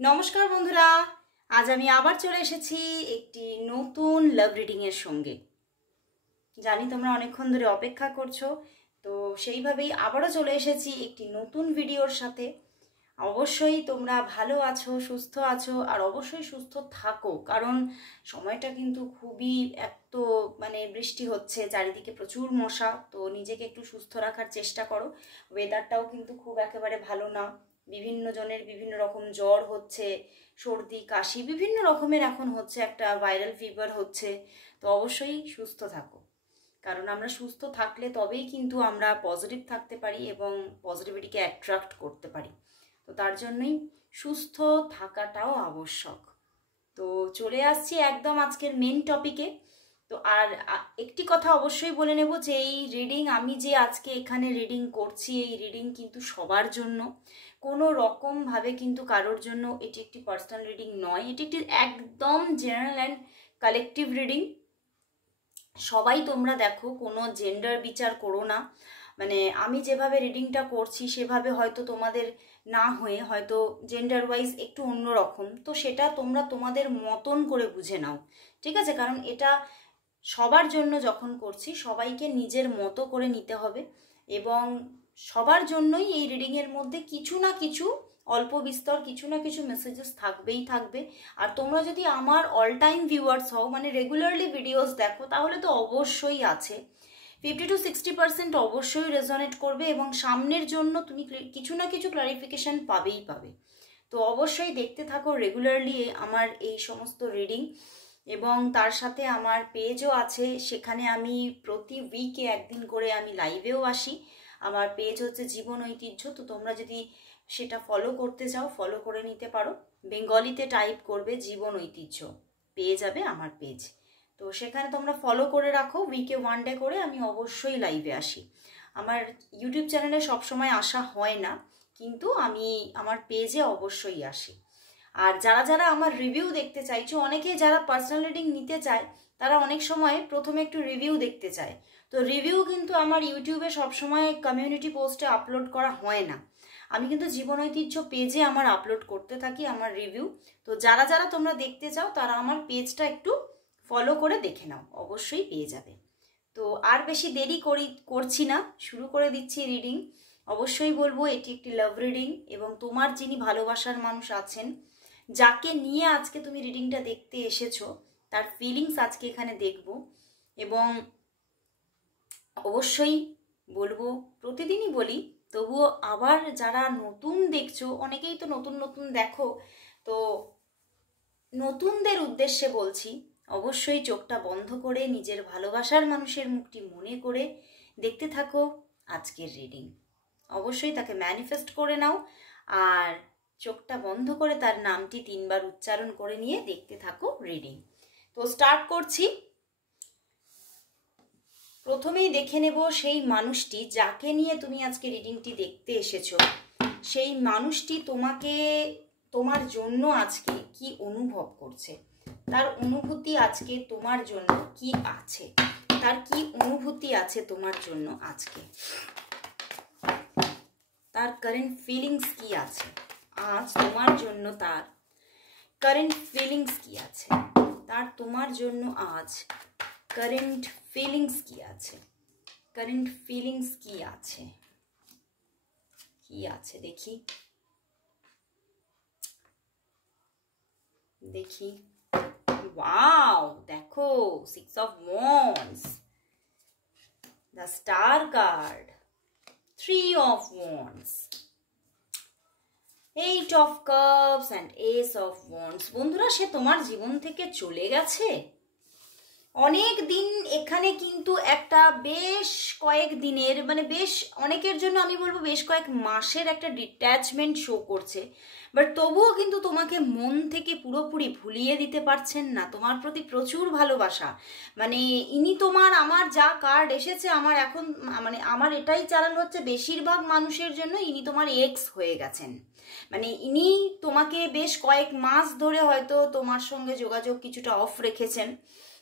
নমস্কার বন্ধুরা, আজ আমি আবার চলে এসেছি একটি নতুন লাভ রিডিং এর সঙ্গে। জানি তোমরা অনেকক্ষণ ধরে অপেক্ষা করছো, তো সেইভাবেই আবারও চলে এসেছি একটি নতুন ভিডিওর সাথে। অবশ্যই তোমরা ভালো আছো, সুস্থ আছো, আর অবশ্যই সুস্থ থাকো, কারণ সময়টা কিন্তু খুবই এত বৃষ্টি হচ্ছে, চারিদিকে প্রচুর মশা, তো নিজেকে একটু সুস্থ রাখার চেষ্টা করো। ওয়েদারটাও কিন্তু খুব একেবারে ভালো না, বিভিন্ন জনের বিভিন্ন রকম জ্বর হচ্ছে, সর্দি কাশি বিভিন্ন রকমের এখন হচ্ছে, একটা ভাইরাল ফিভার হচ্ছে। তো অবশ্যই সুস্থ থাকো, কারণ আমরা সুস্থ থাকলে তবেই কিন্তু আমরা পজিটিভ থাকতে পারি এবং পজিটিভিটিকে অ্যাট্রাক্ট করতে পারি। তো তার জন্যই সুস্থ থাকাটাও আবশ্যক। তো চলে আসছি একদম আজকের মেন টপিকে। তো আর একটি কথা অবশ্যই বলে নেব যে এই রিডিং আমি যে আজকে এখানে রিডিং করছি, এই রিডিং কিন্তু সবার জন্য, কোনো রকমভাবে কিন্তু কারোর জন্য এটি একটি পার্সোনাল রিডিং নয়, এটি একটি একদম জেনারেল অ্যান্ড কালেকটিভ রিডিং। সবাই তোমরা দেখো, কোনো জেন্ডার বিচার করো না। আমি যেভাবে রিডিংটা করছি সেভাবে হয়তো তোমাদের না হয়ে হয়তো জেন্ডার ওয়াইজ একটু অন্যরকম, তো সেটা তোমরা তোমাদের মতন করে বুঝে নাও, ঠিক আছে? কারণ এটা সবার জন্য যখন করছি, সবাইকে নিজের মতো করে নিতে হবে এবং সবার জন্যই এই রিডিংয়ের মধ্যে কিছু না কিছু অল্প বিস্তর কিছু না কিছু মেসেজেস থাকবেই থাকবে। আর তোমরা যদি আমার অল টাইম ভিউয়ার্স হও, রেগুলারলি ভিডিওস দেখো, তাহলে তো অবশ্যই আছে 50-60% অবশ্যই রেজনেট করবে এবং সামনের জন্য তুমি কিছু না কিছু ক্লারিফিকেশন পাবেই পাবে। তো অবশ্যই দেখতে থাকো রেগুলারলি আমার এই সমস্ত রিডিং, এবং তার সাথে আমার পেজও আছে, সেখানে আমি প্রতি উইকে একদিন করে আমি লাইভেও আসি। আমার পেজ হচ্ছে জীবন ঐতিহ্য, তো তোমরা যদি সেটা ফলো করতে চাও ফলো করে নিতে পারো। বেঙ্গলিতে টাইপ করবে জীবন ঐতিহ্য, পেয়ে যাবে আমার পেজ। তো সেখানে তোমরা ফলো করে রাখো, উইকে 1 ডে করে আমি অবশ্যই লাইভে আসি। আমার ইউটিউব চ্যানেলে সবসময় আসা হয় না, কিন্তু আমি আমার পেজে অবশ্যই আসি। আর যারা যারা আমার রিভিউ দেখতে চাইছো, অনেকে যারা পার্সোনাল রিডিং নিতে চায় তারা অনেক সময় প্রথমে একটু রিভিউ দেখতে চায়। তো রিভিউ কিন্তু আমার ইউটিউবে সবসময় কমিউনিটি পোস্টে আপলোড করা হয় না, আমি কিন্তু জীবন ঐতিহ্য পেজে আমার আপলোড করতে থাকি আমার রিভিউ। তো যারা যারা তোমরা দেখতে চাও তারা আমার পেজটা একটু ফলো করে দেখে নাও, অবশ্যই পেয়ে যাবে। তো আর বেশি দেরি করছি না, শুরু করে দিচ্ছি রিডিং। অবশ্যই বলবো এটি একটি লাভ রিডিং, এবং তোমার যিনি ভালোবাসার মানুষ আছেন, যাকে নিয়ে আজকে তুমি রিডিংটা দেখতে এসেছো, তার ফিলিংস আজকে এখানে দেখব। এবং অবশ্যই বলবো, প্রতিদিনই বলি, তবুও আবার যারা নতুন দেখছো, অনেকেই তো নতুন নতুন দেখো, তো নতুনদের উদ্দেশ্যে বলছি, অবশ্যই চোখটা বন্ধ করে নিজের ভালোবাসার মানুষের মুখটি মনে করে দেখতে থাকো আজকের রিডিং। অবশ্যই তাকে ম্যানিফেস্ট করে নাও, আর চোখটা বন্ধ করে তার নামটি 3 বার উচ্চারণ করে নিয়ে দেখতে থাকো রিডিং। তো স্টার্ট করছি। প্রথমেই দেখে নেব সেই মানুষটি যাকে নিয়ে তুমি আজকে রিডিংটি দেখতে এসেছো, সেই মানুষটি তোমার জন্য আজকে কি অনুভব করছে, তার অনুভূতি আজকে তোমার জন্য কি আছে, তার কি অনুভূতি আছে তোমার জন্য আজকে, তার কারেন্ট ফিলিংস কি আছে আজ তোমার জন্য, তার কারেন্ট ফিলিংস কি আছে, তার তোমার জন্য আজ কারেন্ট ফিলিংস কি আছে, কারেন্ট ফিলিংস কি আছে, কি আছে দেখি দেখি। ওয়াও, দেখো 6 of wands, the star card, 3 of wands, 8 of cups and ace of wands। বন্ধুরা, সে তোমার জীবন থেকে চলে গেছে অনেক দিন। এখানে কিন্তু একটা বেশ কয়েক দিনের, বেশ অনেকের জন্য আমি বলবো বেশ কয়েক মাসের একটা ডিট্যাচমেন্ট শো করছে, বাট তবুও কিন্তু তোমাকে মন থেকে পুরোপুরি ভুলিয়ে দিতে পারছেন না। তোমার প্রতি প্রচুর ভালোবাসা, ইনি তোমার, আমার যা কার্ড এসেছে, আমার এখন আমার এটাই চালানো হচ্ছে, বেশিরভাগ মানুষের জন্য ইনি তোমার এক্স হয়ে গেছেন। ইনি তোমাকে বেশ কয়েক মাস ধরে হয়তো তোমার সঙ্গে যোগাযোগ কিছুটা অফ রেখেছেন,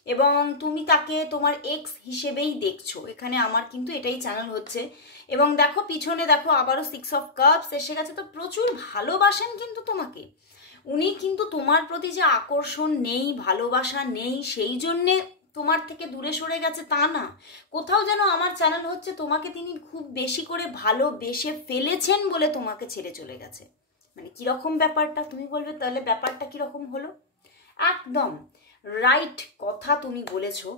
এবং তুমি তাকে তোমার এক্স হিসেবেই দেখছো, এখানে আমার কিন্তু এটাই চ্যানেল হচ্ছে। এবং দেখো পিছনে দেখো আবারও 6 of cups এসে গেছে, তো প্রচুর ভালোবাসেন কিন্তু তোমাকে, উনি কিন্তু তোমার প্রতি যে আকর্ষণ নেই, ভালোবাসা নেই, সেই জন্যে তোমার থেকে দূরে সরে গেছে তা না। কোথাও যেন আমার চ্যানেল হচ্ছে তোমাকে তিনি খুব বেশি করে ভালোবেসে ফেলেছেন বলে তোমাকে ছেড়ে চলে গেছে। মানে কিরকম ব্যাপারটা তুমি বলবে তাহলে ব্যাপারটা কিরকম হলো? একদম রাইট কথা তুমি বলেছো।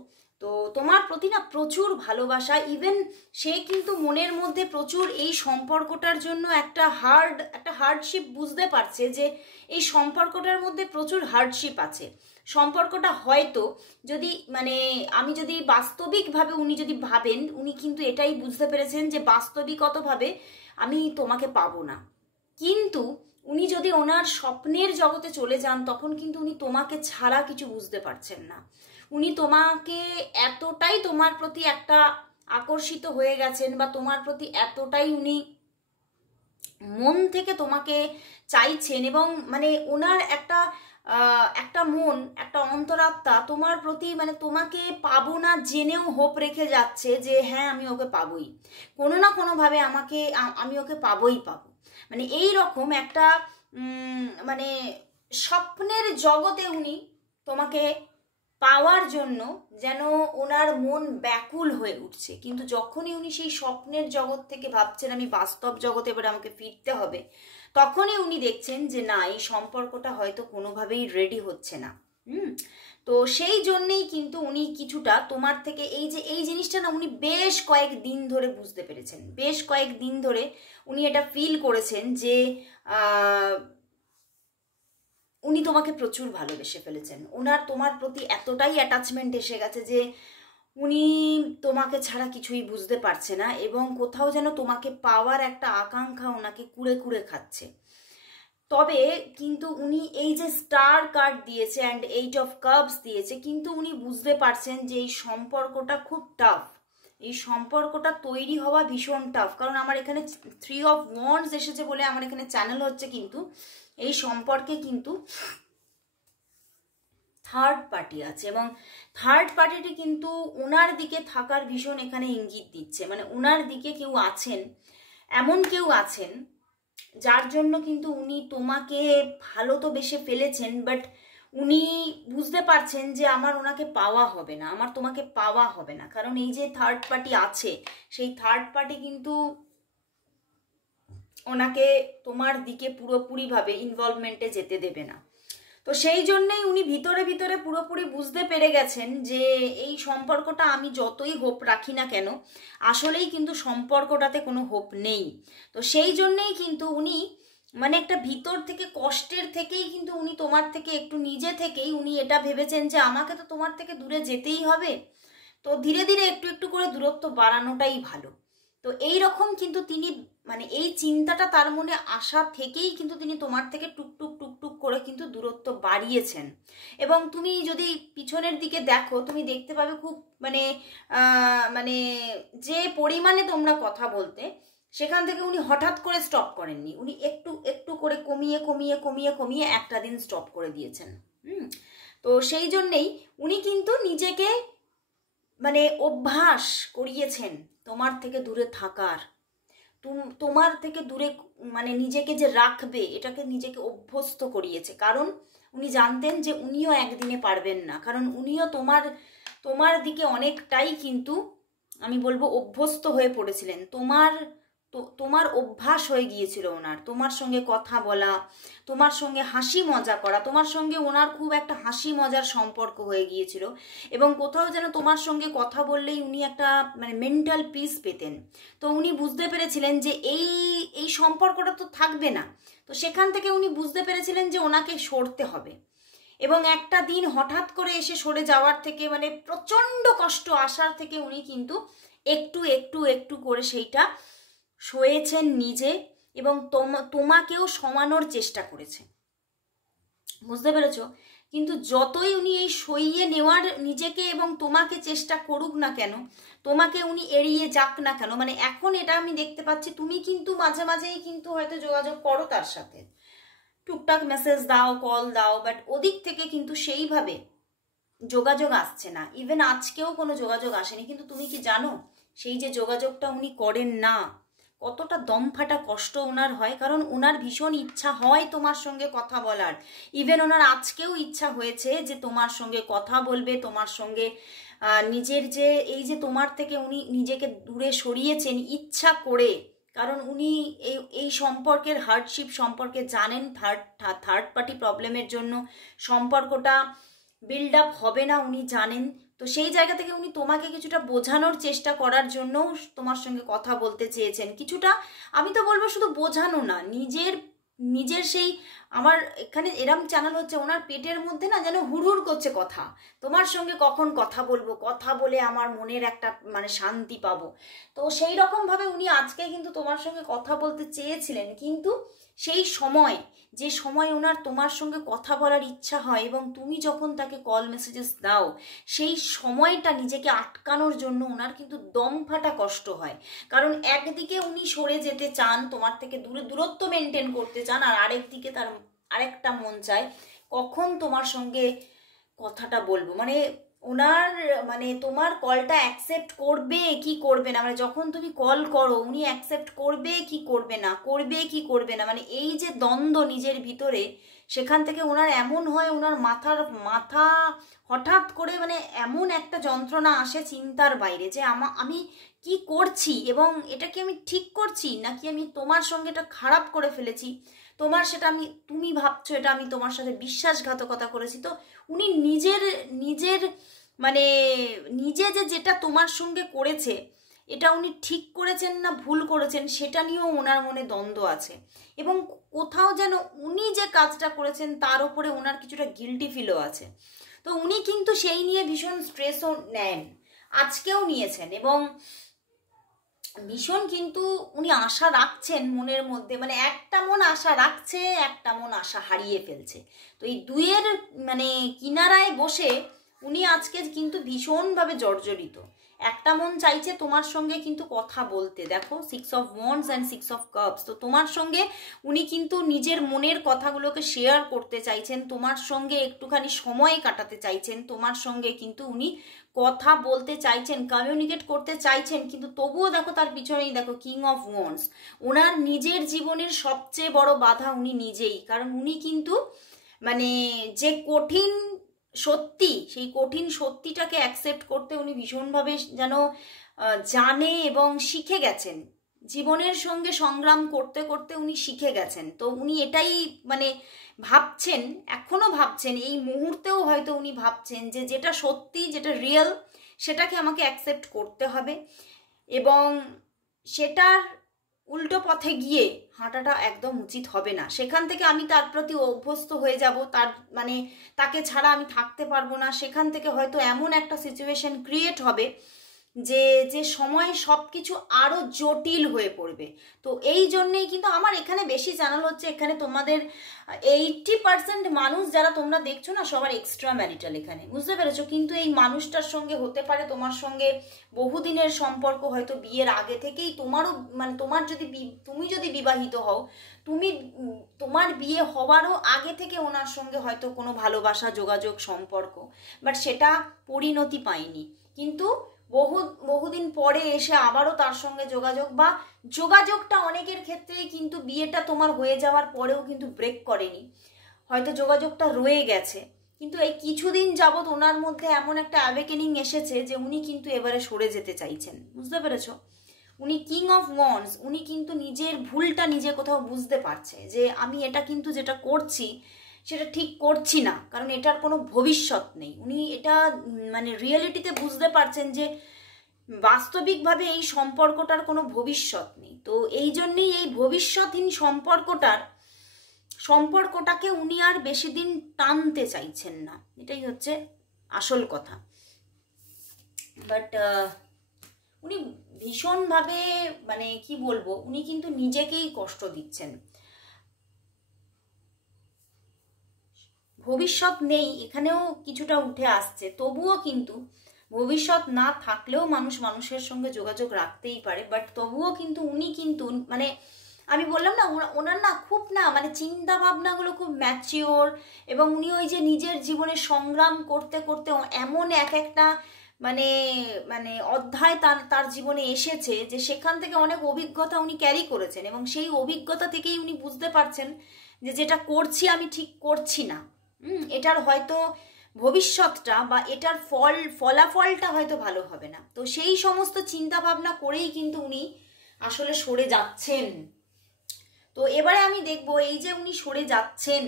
তো তোমার প্রতি না প্রচুর ভালোবাসা, ইভেন সে কিন্তু মনের মধ্যে প্রচুর এই সম্পর্কটার জন্য একটা হার্ডশিপ বুঝতে পারছে যে এই সম্পর্কটার মধ্যে প্রচুর হার্ডশিপ আছে। সম্পর্কটা হয়তো যদি মানে আমি যদি বাস্তবিকভাবে উনি যদি ভাবেন, উনি কিন্তু এটাই বুঝতে পেরেছেন যে বাস্তবিকতভাবে আমি তোমাকে পাবো না। কিন্তু উনি যদি ওনার স্বপ্নের জগতে চলে যান তখন কিন্তু উনি তোমাকে ছাড়া কিছু বুঝতে পারছেন না। উনি তোমাকে এতটাই তোমার প্রতি একটা আকর্ষিত হয়ে গেছেন বা তোমার প্রতি এতটাই উনি মন থেকে তোমাকে চাইছেন, এবং মানে ওনার একটা মন, একটা অন্তরাত্মা তোমার প্রতি মানে তোমাকে পাবো না জেনেও হোপ রেখে যাচ্ছে যে হ্যাঁ আমি ওকে পাবোই, কোনো না কোনোভাবে আমি ওকে পাবোই। মানে এই রকম একটা মানে স্বপ্নের জগতে উনি তোমাকে পাওয়ার জন্য যেন ওনার মন ব্যাকুল হয়ে উঠছে। কিন্তু যখনই উনি সেই স্বপ্নের জগৎ থেকে ভাবছেন আমি বাস্তব জগতে এবার আমাকে ফিরতে হবে, তখনই উনি দেখছেন যে না, এই সম্পর্কটা হয়তো কোনোভাবেই রেডি হচ্ছে না। তো সেই জন্যেই কিন্তু উনি কিছুটা তোমার থেকে এই জিনিসটা না উনি বেশ কয়েকদিন ধরে বুঝতে পেরেছেন, বেশ কয়েকদিন ধরে উনি এটা ফিল করেছেন যে উনি তোমাকে প্রচুর ভালোবেসে ফেলেছেন। ওনার তোমার প্রতি এতটাই অ্যাটাচমেন্ট এসে গেছে যে উনি তোমাকে ছাড়া কিছুই বুঝতে পারছে না, এবং কোথাও যেন তোমাকে পাওয়ার একটা আকাঙ্ক্ষা ওনাকে কুড়ে কুড়ে খাচ্ছে। তবে কিন্তু উনি এই যে স্টার কার্ড দিয়েছে অ্যান্ড 8 অফ কাপস দিয়েছে, কিন্তু উনি বুঝতে পারছেন যে এই সম্পর্কটা খুব টাফ, এই সম্পর্কটা তৈরি হওয়া ভীষণ টাফ। কারণ আমার এখানে 3 অফ ওয়ান্ডস এসেছে বলে আমার এখানে চ্যানেল হচ্ছে, কিন্তু এই সম্পর্কে কিন্তু থার্ড পার্টি আছে, এবং থার্ড পার্টিটি কিন্তু ওনার দিকে থাকার ভীষণ এখানে ইঙ্গিত দিচ্ছে। মানে ওনার দিকে কেউ আছেন, এমন কেউ আছেন যার জন্য কিন্তু উনি তোমাকে ভালো তো বেশে ফেলেছেন, বাট উনি বুঝতে পারছেন যে আমার ওনাকে পাওয়া হবে না, আমার তোমাকে পাওয়া হবে না। কারণ এই যে থার্ড পার্টি আছে, সেই থার্ড পার্টি কিন্তু ওনাকে তোমার দিকে পুরোপুরিভাবে ইনভলভমেন্টে যেতে দেবে না। তো সেই জন্যেই উনি ভিতরে ভিতরে পুরোপুরি বুঝতে পেরে গেছেন যে এই সম্পর্কটা আমি যতই হোপ রাখি না কেন, আসলেই কিন্তু সম্পর্কটাতে কোনো হোপ নেই। তো সেই জন্যেই কিন্তু উনি মানে একটা ভিতর থেকে কষ্টের থেকেই কিন্তু উনি তোমার থেকে একটু নিজে থেকেই উনি এটা ভেবেছেন যে আমাকে তো তোমার থেকে দূরে যেতেই হবে, তো ধীরে ধীরে একটু একটু করে দূরত্ব বাড়ানোটাই ভালো। তো এই রকম কিন্তু তিনি মানে এই চিন্তাটা তার মনে আসা থেকেই কিন্তু তিনি তোমার থেকে টুকটুক টুকটুক করে কিন্তু দূরত্ব বাড়িয়েছেন। এবং তুমি যদি পিছনের দিকে দেখো, তুমি দেখতে পাবে খুব মানে মানে যে পরিমাণে তোমরা কথা বলতে, সেখান থেকে উনি হঠাৎ করে স্টপ করেননি, উনি একটু একটু করে কমিয়ে কমিয়ে কমিয়ে কমিয়ে একটা দিন স্টপ করে দিয়েছেন। তো সেই জন্যেই উনি কিন্তু নিজেকে মানে অভ্যাস করিয়েছেন তোমার থেকে দূরে থাকার, তোমার থেকে দূরে মানে নিজেকে যে রাখবে এটাকে নিজেকে অভ্যস্ত করিয়েছে। কারণ উনি জানতেন যে উনিও একদিনে পারবেন না, কারণ উনিও তোমার দিকে অনেকটাই কিন্তু আমি বলবো অভ্যস্ত হয়ে পড়েছিলেন। তোমার অভ্যাস হয়ে গিয়েছিল ওনার তোমার সঙ্গে কথা বলা, তোমার সঙ্গে হাসি মজা করা, তোমার সঙ্গে ওনার খুব একটা হাসি মজার সম্পর্ক হয়ে গিয়েছিল। এবং কোথাও যেন তোমার সঙ্গে কথা বললেই উনি একটা মানে মেন্টাল পিস পেতেন। তো উনি বুঝতে পেরেছিলেন যে এই সম্পর্কটা তো থাকবে না। তো সেখান থেকে উনি বুঝতে পেরেছিলেন যে ওনাকে সরতে হবে, এবং একটা দিন হঠাৎ করে এসে সরে যাওয়ার থেকে মানে প্রচণ্ড কষ্ট আসার থেকে উনি কিন্তু একটু একটু একটু করে সেইটা সয়েছেন নিজে, এবং তোমাকেও সমানোর চেষ্টা করেছে। বুঝতে পেরেছো? কিন্তু যতই উনি এই সইয়ে নেওয়ার নিজেকে এবং তোমাকে চেষ্টা করুক না কেন, তোমাকে উনি এড়িয়ে যাক না কেন, মানে এখন এটা আমি দেখতে পাচ্ছি তুমি কিন্তু মাঝে মাঝেই কিন্তু হয়তো যোগাযোগ করো তার সাথে, টুকটাক মেসেজ দাও, কল দাও, বাট ওদিক থেকে কিন্তু সেইভাবে যোগাযোগ আসছে না। ইভেন আজকেও কোনো যোগাযোগ আসেনি। কিন্তু তুমি কি জানো সেই যে যোগাযোগটা উনি করেন না, কতটা দমফাটা কষ্ট ওনার হয়, কারণ ওনার ভীষণ ইচ্ছা হয় তোমার সঙ্গে কথা বলার। ইভেন ওনার আজকেও ইচ্ছা হয়েছে যে তোমার সঙ্গে কথা বলবে, তোমার সঙ্গে নিজের যে এই যে তোমার থেকে উনি নিজেকে দূরে সরিয়েছেন ইচ্ছা করে, কারণ উনি এই সম্পর্কের হার্ডশিপ সম্পর্কে জানেন। থার্ড পার্টি প্রবলেমের জন্য সম্পর্কটা বিল্ড আপ হবে না উনি জানেন। তো সেই জায়গা থেকে উনি তোমাকে কিছুটা বোঝানোর চেষ্টা করার জন্য তোমার সঙ্গে কথা বলতে চেয়েছেন। কিছুটা আমি তো বলবো শুধু বোঝানো না, নিজের সেই আমার এখানে এরম চ্যানেল হচ্ছে ওনার পেটের মধ্যে না যেন হুড়হুড় করছে কথা, তোমার সঙ্গে কখন কথা বলবো, কথা বলে আমার মনের একটা মানে শান্তি পাবো। তো সেই রকমভাবে উনি আজকে কিন্তু তোমার সঙ্গে কথা বলতে চেয়েছিলেন, কিন্তু সেই সময় যে সময় ওনার তোমার সঙ্গে কথা বলার ইচ্ছা হয় এবং তুমি যখন তাকে কল মেসেজেস দাও, সেই সময়টা নিজেকে আটকানোর জন্য ওনার কিন্তু দম ফাটা কষ্ট হয়। কারণ একদিকে উনি সরে যেতে চান, তোমার থেকে দূরত্ব মেনটেন করতে চান, আর আরেকদিকে তার আরেকটা মন চায় কখন তোমার সঙ্গে কথাটা বলবো। মানে ওনার মানে তোমার কলটা অ্যাকসেপ্ট করবে কি করবে না, মানে যখন তুমি কল করো উনি অ্যাকসেপ্ট করবে কি করবে না, করবে কি করবে না, মানে এই যে দ্বন্দ্ব নিজের ভিতরে, সেখান থেকে ওনার এমন হয় ওনার মাথা হঠাৎ করে মানে এমন একটা যন্ত্রণা আসে চিন্তার বাইরে যে আমি কি করছি এবং এটা কি আমি ঠিক করছি নাকি আমি তোমার সঙ্গে এটা খারাপ করে ফেলেছি, তুমি ভাবছো এটা আমি তোমার সাথে বিশ্বাসঘাতকতা করেছি। তো উনি নিজের মানে যেটা তোমার সঙ্গে করেছে এটা উনি ঠিক করেছেন না ভুল করেছেন সেটা নিয়েও ওনার মনে দ্বন্দ্ব আছে, এবং কোথাও যেন উনি যে কাজটা করেছেন তার উপরে ওনার কিছুটা গিল্টি ফিলও আছে। তো উনি কিন্তু সেই নিয়ে ভীষণ স্ট্রেসও নেন, আজকেও নিয়েছেন, এবং ভীষণ কিন্তু উনি আশা রাখছেন মনের মধ্যে, মানে একটা মন আশা রাখছে, একটা মন আশা হারিয়ে ফেলছে। তো এই দুইয়ের মানে কিনারায় বসে উনি আজকে কিন্তু ভীষণভাবে জর্জরিত। একটা মন চাইছে তোমার সঙ্গে কিন্তু কথা বলতে, দেখো 6 of wands and 6 of cups, তো তোমার সঙ্গে উনি কিন্তু নিজের মনের কথাগুলোকে শেয়ার করতে চাইছেন, তোমার সঙ্গে একটুখানি সময় কাটাতে চাইছেন, তোমার সঙ্গে কিন্তু উনি কথা বলতে চাইছেন, কমিউনিকেট করতে চাইছেন, কিন্তু তবুও দেখো তার পিছনেই দেখো কিং অফ ওয়ান্ডস, ওনার নিজের জীবনের সবচেয়ে বড় বাধা উনি নিজেই। কারণ উনি কিন্তু মানে যে কঠিন সত্যি, সেই কঠিন সত্যিটাকে অ্যাকসেপ্ট করতে উনি ভীষণভাবে যেন জানে এবং শিখে গেছেন, জীবনের সঙ্গে সংগ্রাম করতে করতে উনি শিখে গেছেন। তো উনি এটাই মানে ভাবছেন, এখনো ভাবছেন, এই মুহূর্তেও হয়তো উনি ভাবছেন যে যেটা সত্যি, যেটা রিয়েল, সেটাকে আমাকে অ্যাকসেপ্ট করতে হবে, এবং সেটার উল্টো পথে গিয়ে হাঁটাটা একদম উচিত হবে না। সেখান থেকে আমি তার প্রতি অভ্যস্ত হয়ে যাব, তার মানে তাকে ছাড়া আমি থাকতে পারবো না, সেখান থেকে হয়তো এমন একটা সিচুয়েশন ক্রিয়েট হবে যে সময় সব কিছু আরও জটিল হয়ে পড়বে। তো এই জন্যেই কিন্তু আমার এখানে বেশি চ্যানেল হচ্ছে, এখানে তোমাদের 80% মানুষ যারা তোমরা দেখছো না সবার এক্সট্রা ম্যারিটাল, এখানে বুঝতে পেরেছো। কিন্তু এই মানুষটার সঙ্গে হতে পারে তোমার সঙ্গে বহুদিনের সম্পর্ক, হয়তো বিয়ের আগে থেকেই তোমারও মানে তুমি যদি বিবাহিত হও, তোমার বিয়ে হওয়ারও আগে থেকে ওনার সঙ্গে হয়তো কোনো ভালোবাসা যোগাযোগ সম্পর্ক, বাট সেটা পরিণতি পায়নি, কিন্তু বহুদিন পরে এসে আবারও তার সঙ্গে যোগাযোগটা অনেকের ক্ষেত্রেই কিন্তু বিয়েটা তোমার হয়ে যাওয়ার পরেও কিন্তু ব্রেক করেনি, হয়তো যোগাযোগটা রয়ে গেছে, কিন্তু এই কিছুদিন যাবৎ ওনার মধ্যে এমন একটা অ্যাওয়েকেনিং এসেছে যে উনি কিন্তু এবারে সরে যেতে চাইছেন, বুঝতে পেরেছো। উনি কিং অফ ওয়ান্ডস, উনি কিন্তু নিজের ভুলটা নিজে কোথাও বুঝতে পারছে যে আমি এটা কিন্তু যেটা করছি সেটা ঠিক করছি না, কারণ এটার কোনো ভবিষ্যৎ নেই। উনি এটা মানে রিয়েলিটিতে বুঝতে পারছেন যে বাস্তবিকভাবে এই সম্পর্কটার কোনো ভবিষ্যৎ নেই। তো এই জন্যেই এই ভবিষ্যৎহীন সম্পর্কটাকে উনি আর বেশি দিন টানতে চাইছেন না, এটাই হচ্ছে আসল কথা। বাট উনি ভীষণভাবে মানে কি বলবো, উনি কিন্তু নিজেকেই কষ্ট দিচ্ছেন। ভবিষ্যৎ নেই এখানেও কিছুটা উঠে আসছে, তবুও কিন্তু ভবিষ্যৎ না থাকলেও মানুষের সঙ্গে যোগাযোগ রাখতেই পারে, বাট তবুও কিন্তু উনি কিন্তু মানে আমি বললাম না ওনার না খুব না মানে চিন্তা ভাবনাগুলো খুব ম্যাচিওর, এবং উনি ওই যে নিজের জীবনে সংগ্রাম করতে করতে এমন একটা মানে মানে অধ্যায় তার তার জীবনে এসেছে, যে সেখান থেকে অনেক অভিজ্ঞতা উনি ক্যারি করেছেন, এবং সেই অভিজ্ঞতা থেকেই উনি বুঝতে পারছেন যে যেটা করছি আমি ঠিক করছি না। এটার হয়তো ভবিষ্যৎটা বা এটার ফলাফলটা হয়তো ভালো হবে না। তো সেই সমস্ত চিন্তা ভাবনা করেই কিন্তু উনি আসলে সরে যাচ্ছেন। তো এবারে আমি দেখব এই যে উনি সরে যাচ্ছেন,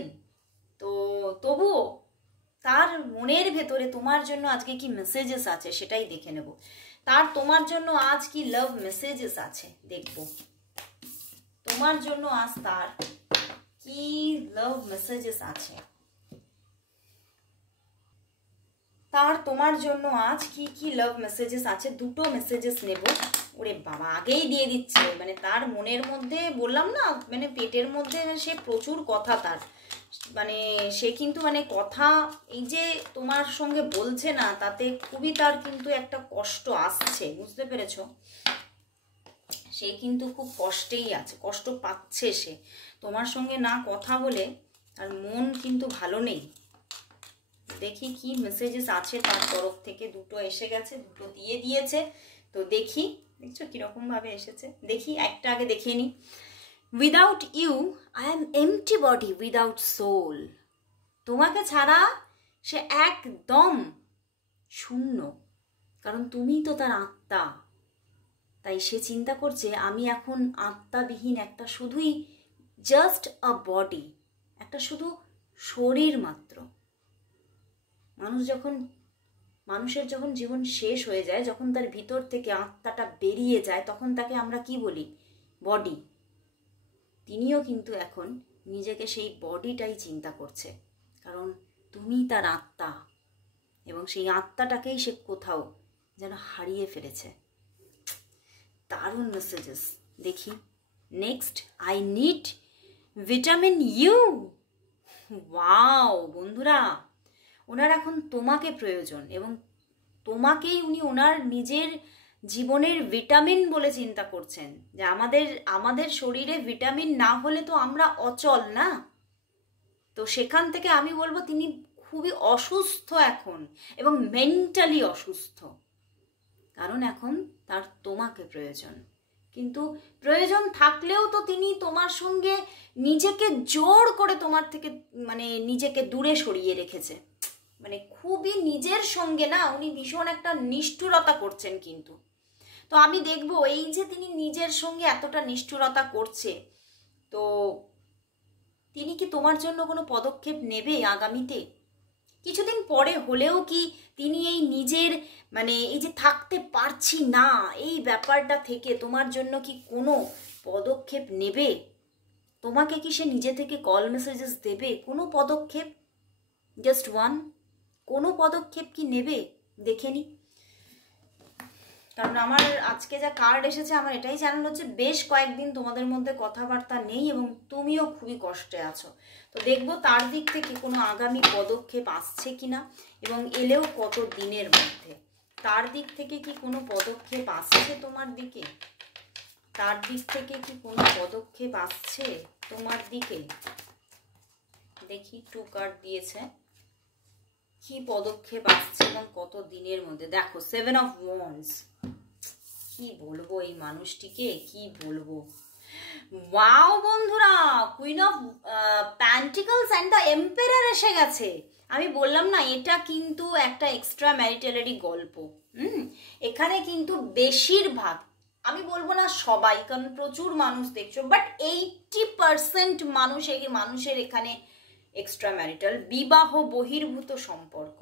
তো তবুও তার মনের ভেতরে তোমার জন্য আজকে কি মেসেজেস আছে সেটাই দেখে নেব। তার তোমার জন্য আজ কি লাভ মেসেজেস আছে দেখব। তোমার জন্য আজ তার কি লাভ মেসেজেস আছে, তার তোমার জন্য আজ কি কি লাভ মেসেজেস আছে। দুটো মেসেজেস নেব। ওরে বাবা, আগেই দিয়ে দিচ্ছে। মানে তার মনের মধ্যে বললাম না, মানে পেটের মধ্যে সে প্রচুর কথা তার, মানে সে কিন্তু মানে কথা এই যে তোমার সঙ্গে বলছে না, তাতে খুবই তার কিন্তু একটা কষ্ট আসছে, বুঝতে পেরেছো? সে কিন্তু খুব কষ্টেই আছে, কষ্ট পাচ্ছে সে তোমার সঙ্গে না কথা বলে, তার মন কিন্তু ভালো নেই। দেখি কি মেসেজেস আছে তার তরফ থেকে। দুটো এসে গেছে, দুটো দিয়ে দিয়েছে। তো দেখি, দেখছো কিরকম ভাবে এসেছে, দেখি একটা আগে দেখে নি। Without you I am empty body without soul. তোমাকে ছাড়া সে একদম শূন্য, কারণ তুমিই তো তার আত্মা। তাই সে চিন্তা করছে আমি এখন আত্মাবিহীন একটা শুধুই জাস্ট আ বডি, একটা শুধু শরীর মাত্র। মানুষের যখন জীবন শেষ হয়ে যায়, যখন তার ভিতর থেকে আত্মাটা বেরিয়ে যায়, তখন তাকে আমরা কি বলি? বডি। তিনিও কিন্তু এখন নিজেকে সেই বডিটাই চিন্তা করছে, কারণ তুমি তার আত্মা, এবং সেই আত্মাটাকেই সে কোথাও যেন হারিয়ে ফেলেছে। দারুণ মেসেজেস। দেখি next. I need vitamin U. Wow বন্ধুরা, ওনার এখন তোমাকে প্রয়োজন, এবং তোমাকেই উনি ওনার নিজের জীবনের ভিটামিন বলে চিন্তা করছেন। যে আমাদের শরীরে ভিটামিন না হলে তো আমরা অচল না। তো সেখান থেকে আমি বলবো তিনি খুবই অসুস্থ এখন, এবং মেন্টালি অসুস্থ, কারণ এখন তার তোমাকে প্রয়োজন। কিন্তু প্রয়োজন থাকলেও তো তিনি তোমার সঙ্গে নিজেকে জোর করে তোমার থেকে মানে নিজেকে দূরে সরিয়ে রেখেছে। মানে খুবই নিজের সঙ্গে না উনি ভীষণ একটা নিষ্ঠুরতা করছেন কিন্তু। তো আমি দেখবো এই যে তিনি নিজের সঙ্গে এতটা নিষ্ঠুরতা করছে, তো তিনি কি তোমার জন্য কোনো পদক্ষেপ নেবে আগামীতে? কিছুদিন পরে হলেও কি তিনি এই নিজের মানে এই যে থাকতে পারছি না এই ব্যাপারটা থেকে তোমার জন্য কি কোনো পদক্ষেপ নেবে? তোমাকে কি সে নিজে থেকে কল মেসেজেস দেবে? কোনো পদক্ষেপ, জাস্ট ওয়ান, কোনো পদক্ষেপ কি নেবে? দেখে নি। কারণ আমার আজকে যা কার্ড এসেছে, আমার এটাই জানানো হচ্ছে বেশ কয়েকদিন তোমাদের মধ্যে কথাবার্তা নেই, এবং তুমিও খুবই কষ্টে আছো। তো দেখবো তার দিক থেকে কোনো আগামী পদক্ষেপ আসছে কিনা, এবং এলেও কত দিনের মধ্যে। তার দিক থেকে কি কোনো পদক্ষেপ আসছে তোমার দিকে? তার দিক থেকে কি কোনো পদক্ষেপ আসছে তোমার দিকে? দেখি, 2 কার্ড দিয়েছে। কি পদক্ষেপ আসছে এবং কত দিনের মধ্যে? দেখো 7 অফ ওয়ান্ডস। কি বলবো এই মানুষটিকে, কি বলবো। ওয়াও বন্ধুরা, queen of pentacles and the emperor এসে গেছে। আমি বললাম না, এটা কিন্তু একটা এক্সট্রা ম্যারিটালারি গল্প। এখানে কিন্তু বেশিরভাগ, আমি বলবো না সবাই, কারণ প্রচুর মানুষ দেখছো, বাট 80% মানুষের এখানে এক্সট্রা ম্যারিটাল বিবাহ বহির্ভূত সম্পর্ক।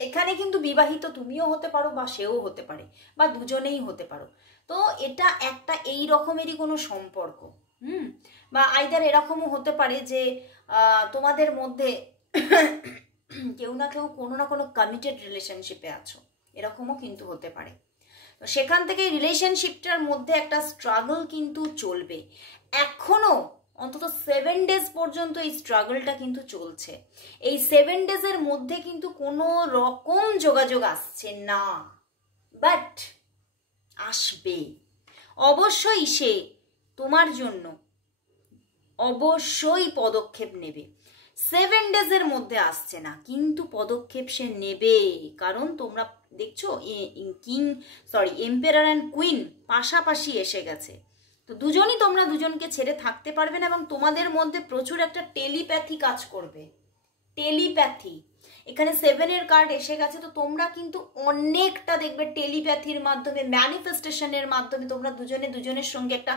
এখানে কিন্তু বিবাহিত তুমিও হতে পারো, বা সেও হতে পারে, বা দুজনেই হতে পারো। তো এটা একটা এই রকমেরই কোনো সম্পর্ক। বা আইদার এরকমও হতে পারে যে তোমাদের মধ্যে কেউ না কেউ কোনো না কোনো কমিটেড রিলেশনশিপে আছো, এরকমও কিন্তু হতে পারে। তো সেখান থেকে রিলেশনশিপটার মধ্যে একটা স্ট্রাগল কিন্তু চলবে এখনো। অন্তত 7 ডেজ পর্যন্ত এই স্ট্রাগলটা কিন্তু চলছে। এই 7 ডেজের মধ্যে কিন্তু কোনো রকম যোগাযোগ আসছে না, বাট আসবে অবশ্যই। সে তোমার জন্য অবশ্যই পদক্ষেপ নেবে। 7 ডেজের মধ্যে আসছে না, কিন্তু পদক্ষেপ সে নেবে। কারণ তোমরা দেখছো এম্পারার অ্যান্ড কুইন পাশাপাশি এসে গেছে। তো দুজনই তোমরা দুজনকে ছেড়ে থাকতে পারবে না, এবং তোমাদের মধ্যে প্রচুর একটা টেলিপ্যাথি কাজ করবে। টেলিপ্যাথি, এখানে 7-এর কার্ড এসে গেছে। তো তোমরা কিন্তু অনেকটা দেখবে টেলিপ্যাথির মাধ্যমে, ম্যানিফেস্টেশনের মাধ্যমে তোমরা দুজনে দুজনের সঙ্গে একটা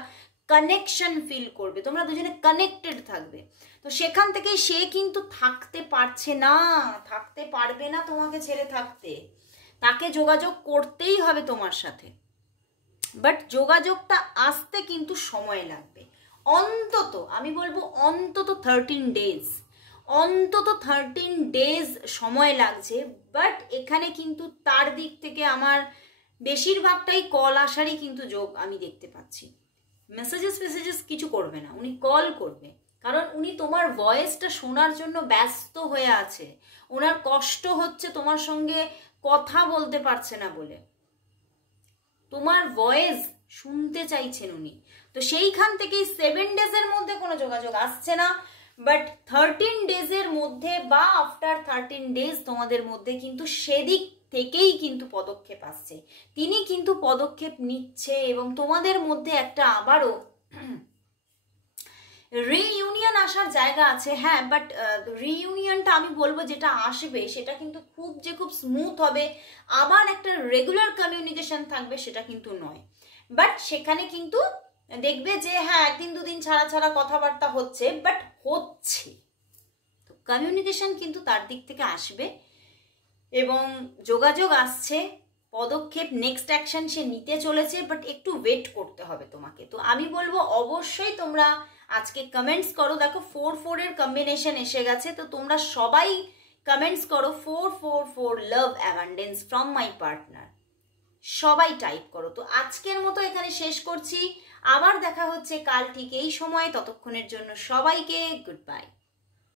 কানেকশন ফিল করবে, তোমরা দুজনে কানেক্টেড থাকবে। তো সেখান থেকে সে কিন্তু থাকতে পারছে না, থাকতে পারবে না তোমাকে ছেড়ে থাকতে, তাকে যোগাযোগ করতেই হবে তোমার সাথে। বাট যোগাযোগটা আসতে কিন্তু সময় লাগবে, অন্তত আমি বলবো অন্তত 13 ডেজ, অন্তত 13 ডেজ সময় লাগছে। বাট এখানে কিন্তু তার দিক থেকে আমার বেশিরভাগটাই কল আসারই কিন্তু যোগ আমি দেখতে পাচ্ছি। মেসেজেস কিছু করবে না, উনি কল করবে, কারণ উনি তোমার ভয়েসটা শোনার জন্য ব্যস্ত হয়ে আছে। ওনার কষ্ট হচ্ছে তোমার সঙ্গে কথা বলতে পারছে না বলে, তোমার ভয়েস শুনতে চাইছেন উনি। তো সেইখান থেকেই 7 ডেজের মধ্যে কোনো যোগাযোগ আসছে না, বাট 13 ডেজের মধ্যে বা আফটার 13 ডেজ তোমাদের মধ্যে কিন্তু সেদিক থেকেই কিন্তু পদক্ষেপ আসছে। তিনি কিন্তু পদক্ষেপ নিচ্ছে, এবং তোমাদের মধ্যে একটা আবারও রিইউনিয়ন আসার জায়গা আছে। হ্যাঁ, বাট রিইউনিয়নটা আমি বলবো যেটা আসবে সেটা কিন্তু খুব স্মুথ হবে, আবার একটা রেগুলার কমিউনিকেশন থাকবে সেটা কিন্তু নয়। বাট সেখানে কিন্তু দেখবে যে হ্যাঁ একদিন দুদিন ছাড়া ছাড়া কথাবার্তা হচ্ছে, বাট হচ্ছে। তো কমিউনিকেশন কিন্তু তার দিক থেকে আসবে, এবং যোগাযোগ আসছে, পদক্ষেপ নেক্সট অ্যাকশন সে নিতে চলেছে, বাট একটু ওয়েট করতে হবে তোমাকে। তো আমি বলবো অবশ্যই তোমরা আজকে কমেন্টস করো। দেখো 4-4-এর কম্বিনেশন এসে গেছে, তো তোমরা সবাই কমেন্টস করো 4-4-4 লাভ অ্যাবান্ডেন্স ফ্রম মাই পার্টনার, সবাই টাইপ করো। তো আজকের মতো এখানে শেষ করছি, আবার দেখা হচ্ছে কাল ঠিক এই সময়। ততক্ষণের জন্য সবাইকে গুড বাই।